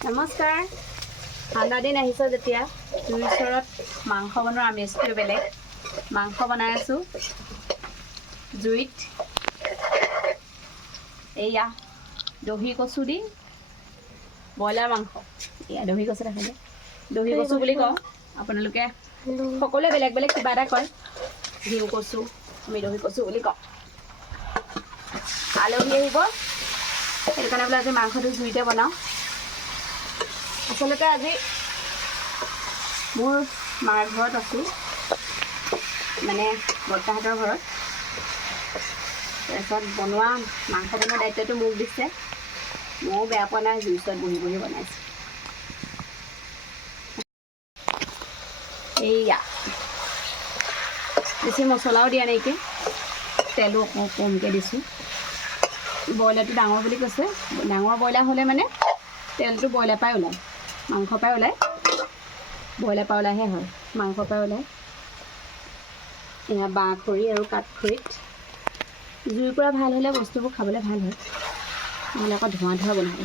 নমস্কাৰ। ঠাণ্ডা দিন আহিছে যেতিয়া জুইৰ ওচৰত মাংস বনোৱাৰ আমেজটোৱে বেলেগ। মাংস বনাই আছোঁ জুইত। এয়া দহি কচু দি ব্ৰইলাৰ মাংস। এয়া দহি কচু দেখালে দহি কচু বুলি কওঁ। আপোনালোকে সকলোৱে বেলেগ বেলেগ কিবা এটা কয়। ঘিউ কচু আমি দহি কচু বুলি কওঁ। আলহী আহিব সেইটো কাৰণে বোলে আজি মাংসটো জুইতে বনাওঁ। আচলতে আজি মোৰ মাৰ ঘৰত আছোঁ, মানে বৰ্তাহঁতৰ ঘৰত। তাৰপিছত মাংস বনোৱা দায়িত্বটো মোক দিছে। ময়ো বেয়া পোৱা নাই, জুইৰ ওচৰত বহি বহি বনাইছোঁ। এইয়া বেছি মছলাও দিয়া নাইকি, তেলো কমকৈ দিছোঁ। ব্ৰইলাৰটো ডাঙৰ বুলি কৈছে। ডাঙৰ ব্ৰইলাৰ হ'লে মানে তেলটো ব্ৰইলাৰ পৰাই ওলায়, মাংসৰ পৰাই ওলায়। ব্ৰইলাৰ পৰা ওলাইহে হয়, মাংসৰ পৰাই ওলায়। এয়া বাঁহ খৰি আৰু কাঠ খৰিত জুইৰ পৰা ভাল হ'লে বস্তুবোৰ খাবলৈ ভাল হয়, নহ'লে আকৌ ধোঁৱা ধোঁৱা বনায়।